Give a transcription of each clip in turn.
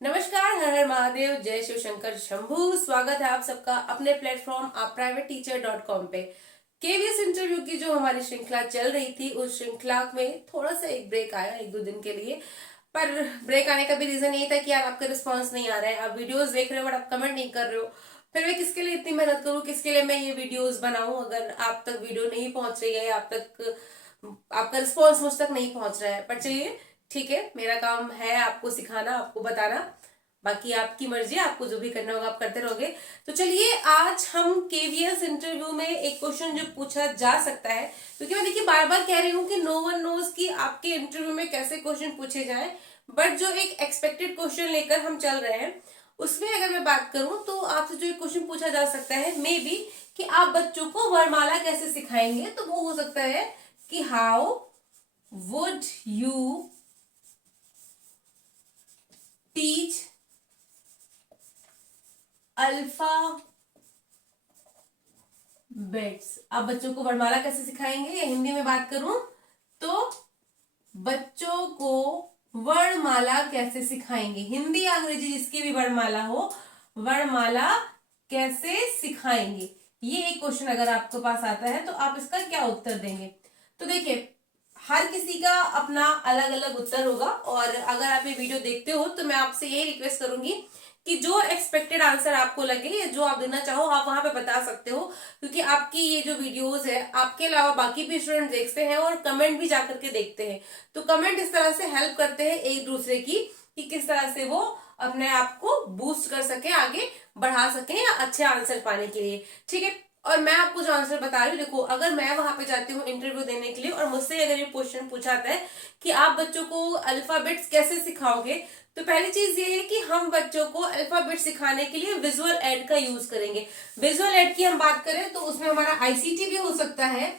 नमस्कार, हर हर महादेव, जय शिव शंकर शंभू। स्वागत है आप सबका अपने प्लेटफॉर्म आप privateteacher.com पे। केवीएस इंटरव्यू की जो हमारी श्रृंखला चल रही थी, उस श्रृंखला में थोड़ा सा एक ब्रेक आया 1-2 दिन के लिए। पर ब्रेक आने का भी रीजन ये था कि यार आपका रिस्पॉन्स नहीं आ रहा है, आप वीडियोस देख रहे हो बट आप कमेंट नहीं कर रहे हो। फिर मैं किसके लिए इतनी मेहनत करूँ, किसके लिए मैं ये वीडियोस बनाऊं अगर आप तक वीडियो नहीं पहुंच रही है, आप तक आपका रिस्पॉन्स मुझ तक नहीं पहुंच रहा है। पर चलिए ठीक है, मेरा काम है आपको सिखाना, आपको बताना। बाकी आपकी मर्जी, आपको जो भी करना होगा आप करते रहोगे। तो चलिए आज हम केवीएस इंटरव्यू में एक क्वेश्चन जो पूछा जा सकता है, क्योंकि मैं देखिए बार बार कह रही हूँ कि नो वन नोज कि आपके इंटरव्यू में कैसे क्वेश्चन पूछे जाएं, बट जो एक एक्सपेक्टेड क्वेश्चन लेकर हम चल रहे हैं उसमें अगर मैं बात करूं तो आपसे जो एक क्वेश्चन पूछा जा सकता है मे बी कि आप बच्चों को वर्णमाला कैसे सिखाएंगे। तो वो हो सकता है कि how would you teach alphabets. आप बच्चों को वर्णमाला कैसे सिखाएंगे, या हिंदी में बात करूं तो बच्चों को वर्णमाला कैसे सिखाएंगे। हिंदी अंग्रेजी जिसकी भी वर्णमाला हो, वर्णमाला कैसे सिखाएंगे। ये एक क्वेश्चन अगर आपके पास आता है तो आप इसका क्या उत्तर देंगे। तो देखिए हर किसी का अपना अलग अलग उत्तर होगा, और अगर आप ये वीडियो देखते हो तो मैं आपसे यही रिक्वेस्ट करूंगी कि जो एक्सपेक्टेड आंसर आपको लगे या जो आप देना चाहो आप वहां पे बता सकते हो, क्योंकि आपकी ये जो वीडियोस है आपके अलावा बाकी भी स्टूडेंट देखते हैं और कमेंट भी जाकर के देखते हैं। तो कमेंट इस तरह से हेल्प करते हैं एक दूसरे की कि किस तरह से वो अपने आप को बूस्ट कर सके, आगे बढ़ा सके या अच्छे आंसर पाने के लिए। ठीक है, और मैं आपको जो आंसर बता रही हूँ, देखो अगर मैं वहां पे जाती हूँ इंटरव्यू देने के लिए और मुझसे अगर ये क्वेश्चन पूछा जाता है कि आप बच्चों को अल्फाबेट्स कैसे सिखाओगे, तो पहली चीज ये है कि हम बच्चों को अल्फाबेट सिखाने के लिए विजुअल एड का यूज करेंगे। विजुअल एड की हम बात करें तो उसमें हमारा आईसीटी भी हो सकता है।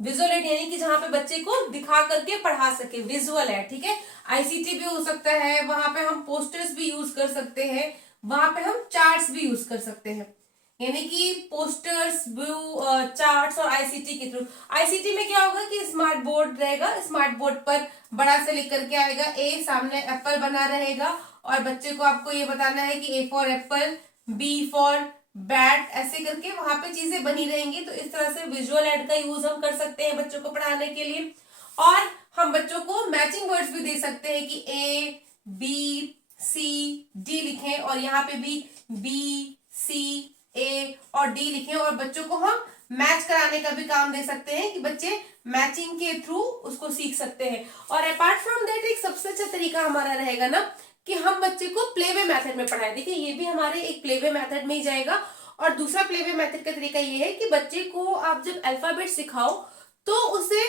विजुअल एड यानी कि जहां पे बच्चे को दिखा करके पढ़ा सके, विजुअल एड। ठीक है, आईसीटी भी हो सकता है, वहां पे हम पोस्टर्स भी यूज कर सकते हैं, वहां पे हम चार्ट्स भी यूज कर सकते हैं। यानी कि पोस्टर्स, व्यू, चार्ट्स और आईसीटी के थ्रू। आईसीटी में क्या होगा कि स्मार्ट बोर्ड रहेगा, स्मार्ट बोर्ड पर बड़ा से लिख करके आएगा, ए सामने एप्पल बना रहेगा और बच्चे को आपको ये बताना है कि A for apple, B for bat, ऐसे करके वहां पे चीजें बनी रहेंगी। तो इस तरह से विजुअल एड का यूज हम कर सकते हैं बच्चों को पढ़ाने के लिए। और हम बच्चों को मैचिंग वर्ड्स भी दे सकते हैं कि ए बी सी डी लिखें, और यहाँ पे भी बी सी ए और डी लिखें, और बच्चों को हम मैच कराने का भी काम दे सकते हैं कि बच्चे मैचिंग के थ्रू उसको सीख सकते हैं। और अपार्ट फ्रॉम दैट एक सबसे अच्छा तरीका हमारा रहेगा ना कि हम बच्चे को प्लेवे मेथड में पढ़ाएं। देखिए ये भी हमारे एक प्लेवे मेथड में ही जाएगा। और दूसरा प्लेवे मेथड का तरीका ये है कि बच्चे को आप जब अल्फाबेट सिखाओ तो उसे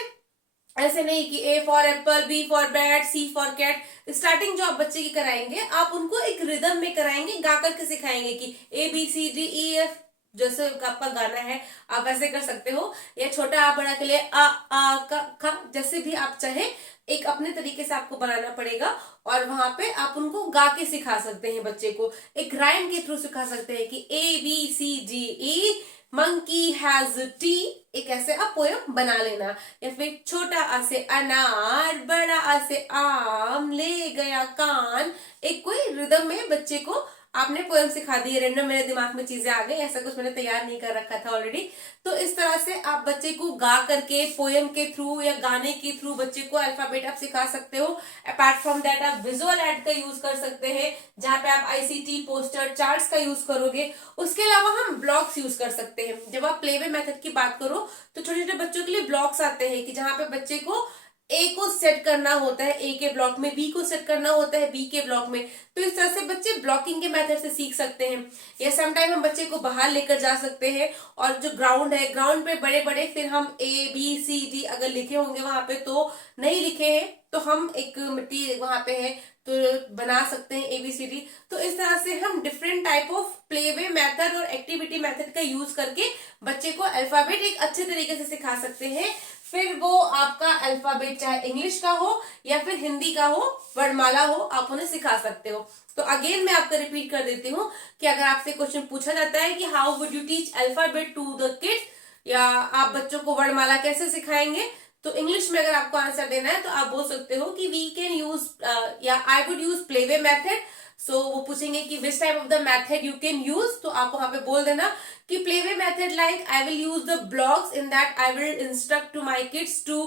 ऐसे नहीं कि A for apple, B for bat, C for cat, starting जो आप बच्चे की कराएंगे आप उनको एक रिदम में कराएंगे, गा करके सिखाएंगे कि A B C D E F, जैसे आपका गाना है आप ऐसे कर सकते हो, या छोटा आ बड़ा के लिए आ का खा, जैसे भी आप चाहे एक अपने तरीके से आपको बनाना पड़ेगा। और वहां पे आप उनको गा के सिखा सकते हैं, बच्चे को एक राइम के थ्रू सिखा सकते हैं कि A B C D E monkey has tea, एक ऐसे आप पोयम बना लेना। या फिर छोटा आ से अनार, बड़ा आ से आम, ले गया कान, एक कोई रिदम में बच्चे को आपने पोएम सिखा दी। रैंडम मेरे दिमाग में चीजें आ गई, ऐसा कुछ मैंने तैयार नहीं कर रखा था ऑलरेडी। तो इस तरह से आप बच्चे को गा करके पोएम के थ्रू या गाने के थ्रू बच्चे को अल्फाबेट आप सिखा सकते हो। अपार्ट फ्रॉम दैट आप विजुअल एड का यूज कर सकते हैं, जहां पे आप आईसीटी, पोस्टर, चार्ट्स का यूज करोगे। उसके अलावा हम ब्लॉक्स यूज कर सकते हैं। जब आप प्लेवे मेथड की बात करो तो छोटे छोटे बच्चों के लिए ब्लॉक्स आते हैं कि जहां पे बच्चे को ए को सेट करना होता है ए के ब्लॉक में, बी को सेट करना होता है बी के ब्लॉक में। तो इस तरह से बच्चे ब्लॉकिंग के मेथड से सीख सकते हैं। या समटाइम हम बच्चे को बाहर लेकर जा सकते हैं और जो ग्राउंड है, ग्राउंड पे बड़े बड़े फिर हम ए बी सी डी अगर लिखे होंगे वहां पे, तो नहीं लिखे हैं तो हम एक मिट्टी वहां पे है तो बना सकते हैं ABCD। तो इस तरह से हम different type of playway method और एक्टिविटी मेथड का यूज करके बच्चे को अल्फाबेट एक अच्छे तरीके से सिखा सकते हैं। फिर वो आपका अल्फाबेट चाहे इंग्लिश का हो या फिर हिंदी का हो, वर्णमाला हो, आप उन्हें सिखा सकते हो। तो अगेन मैं आपको रिपीट कर देती हूँ कि अगर आपसे क्वेश्चन पूछा जाता है कि how would you teach alphabet to the kids, या आप बच्चों को वर्णमाला कैसे सिखाएंगे, तो इंग्लिश में अगर आपको आंसर देना है तो आप बोल सकते हो कि वी कैन यूज या I would use playway method so वो पूछेंगे कि which type of the method you can use, तो आप वहां पे बोल देना कि playway method, like I will use the blocks, in that I will instruct to my kids to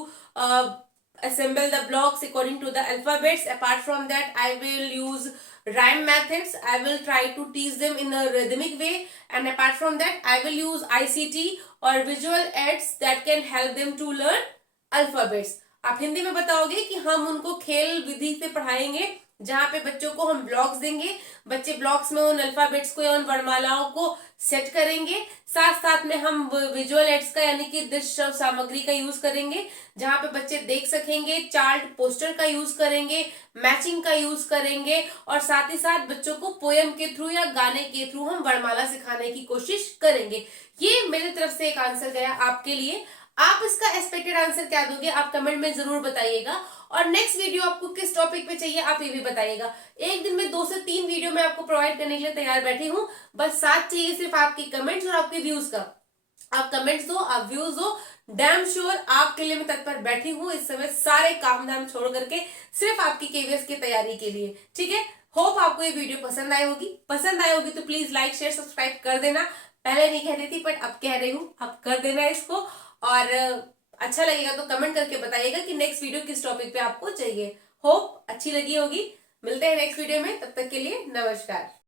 assemble the blocks according to the alphabets. Apart from that, I will use rhyme methods. I will try to teach them in a rhythmic way. And apart from that, I will use ICT or visual aids that can help them to learn alphabets. आप हिंदी में बताओगे कि हम उनको खेल विधि से पढ़ाएंगे, जहां पे बच्चों को हम ब्लॉक्स देंगे, बच्चे ब्लॉक्स में उन अल्फाबेट्स को या उन वर्णमालाओं को सेट करेंगे, साथ साथ में हम विजुअल एड्स का यानी कि दृश्य सामग्री का यूज करेंगे, जहां पे बच्चे देख सकेंगे, चार्ट पोस्टर का यूज करेंगे, मैचिंग का यूज करेंगे, और साथ ही साथ बच्चों को पोयम के थ्रू या गाने के थ्रू हम वर्णमाला सिखाने की कोशिश करेंगे। ये मेरी तरफ से एक आंसर गया आपके लिए। आप इसका एक्सपेक्टेड आंसर क्या दोगे आप कमेंट में जरूर बताइएगा, और नेक्स्ट वीडियो आपको किस टॉपिक पे चाहिए आप ये भी बताइएगा। एक दिन में 2 से 3 वीडियो मैं आपको प्रोवाइड करने के लिए तैयार बैठी हूँ, बस साथ चाहिए सिर्फ आपके कमेंट्स और आपके व्यूज का। आप कमेंट्स दो, आप व्यूज दो, डैम श्योर आपके लिए मैं तत्पर बैठी हूँ इस समय, सारे काम धाम छोड़ करके सिर्फ आपकी केवीएस की तैयारी के लिए। ठीक है, होप आपको ये वीडियो पसंद आई होगी तो प्लीज लाइक शेयर सब्सक्राइब कर देना। पहले नहीं कह रही थी बट अब कह रही हूँ, अब कर देना इसको, और अच्छा लगेगा तो कमेंट करके बताइएगा कि नेक्स्ट वीडियो किस टॉपिक पे आपको चाहिए। होप अच्छी लगी होगी। मिलते हैं नेक्स्ट वीडियो में, तब तक के लिए नमस्कार।